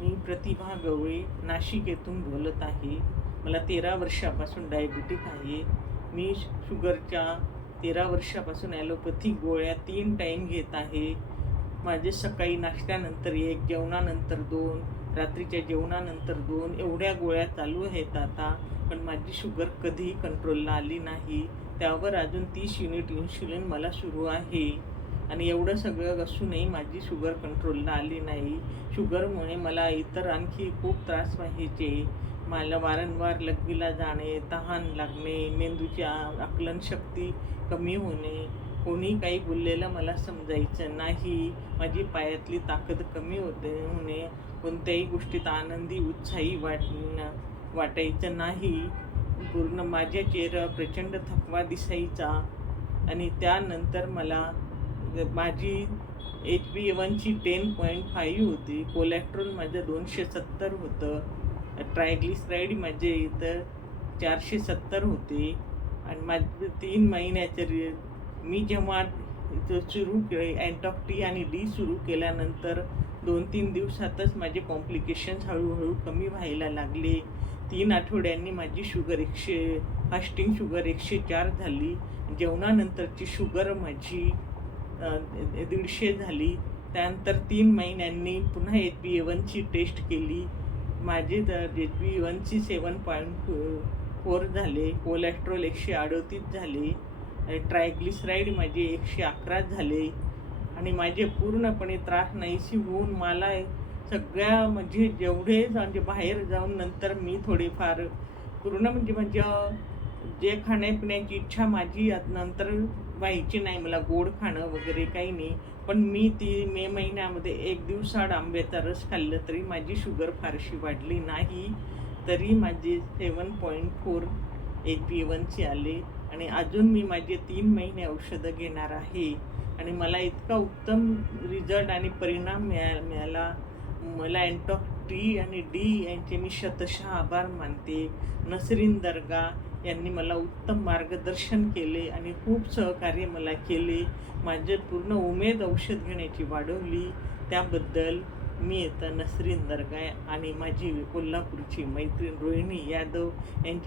मी प्रतिभा गवळी नाशिक येथून बोलत आहे. मला 13 वर्षापासून डायबिटिक आहे. मी शुगरच्या 13 वर्षापासून ॲलोपॅथिक गोळ्या 3 टाईम घेत आहे. माझे सकाळी नाश्त्यानंतर 1, जेवणानंतर 2, रात्रीच्या जेवणानंतर 2 एवढ्या गोळ्या चालू आहेत आता. पण माझी शुगर कधीही कंट्रोलला आली नाही. त्यावर अजून 30 युनिट इन्शुलिन मला सुरू आहे. आणि एवढं सगळं असूनही माझी शुगर कंट्रोलला आली नाही. शुगरमुळे मला इतर आणखी खूप त्रास व्हायचे. मला वारंवार लघवीला जाणे, तहान लागणे, मेंदूची आकलनशक्ती कमी होणे, कोणी काही बोललेलं मला समजायचं नाही. माझी पायातली ताकद कमी होणे, कोणत्याही गोष्टीत आनंदी उत्साही वाटायचं नाही. पूर्ण माझ्या चेहऱ्यावर प्रचंड थकवा दिसायचा. आणि त्यानंतर मला माझी HbA1ची 10.5 होती. कोलेस्ट्रॉल माझं 270 होतं. ट्रायग्लिसराईड माझे इथं 470 होते. आणि माझं 3 महिन्याचं मी जेव्हा सुरू केले अँटॉक टी आणि डी सुरू केल्यानंतर 2-3 दिवसातच माझे कॉम्प्लिकेशन्स हळूहळू कमी व्हायला लागले. 3 आठवड्यांनी माझी शुगर फास्टिंग शुगर 104 झाली. जेवणानंतरची शुगर माझी 150 झाली. त्यानंतर 3 महिन्यांनी पुन्हा HbA1ची टेस्ट केली. माझे HbA1ची 7.4 झाले. कोलेस्ट्रॉल 138 झाले. ट्रायग्लिसराईड माझे 111 झाले. आणि माझे पूर्णपणे त्रास नाहीशी होऊन मला सगळ्या म्हणजे जेवढे म्हणजे बाहेर जाऊन नंतर मी थोडेफार पूर्ण म्हणजे जे खाण्यापिण्याची इच्छा माझी नंतर व्हायची नाही. मला गोड खाणं वगैरे काही नाही. पण मी मे महिन्यामध्ये 1 दिवसाआड आंब्याचा रस खाल्लं तरी माझी शुगर फारशी वाढली नाही. तरी माझे 7.4 HbA1चे आले. आणि अजून मी माझे 3 महिने औषधं घेणार आहे. आणि मला इतका उत्तम रिझल्ट आणि परिणाम मिळाला. मला अँटॉक टी आणि डी यांचे मी शतशः आभार मानते. नसरीन दर्गा यांनी मला उत्तम मार्गदर्शन केले आणि खूप सहकार्य मला केले. माझे पूर्ण उमेद औषध घेण्याची वाढवली. त्याबद्दल मी नसरीन दर्गा आणि माझी कोल्हापूरची मैत्रीण रोहिणी यादव यांचे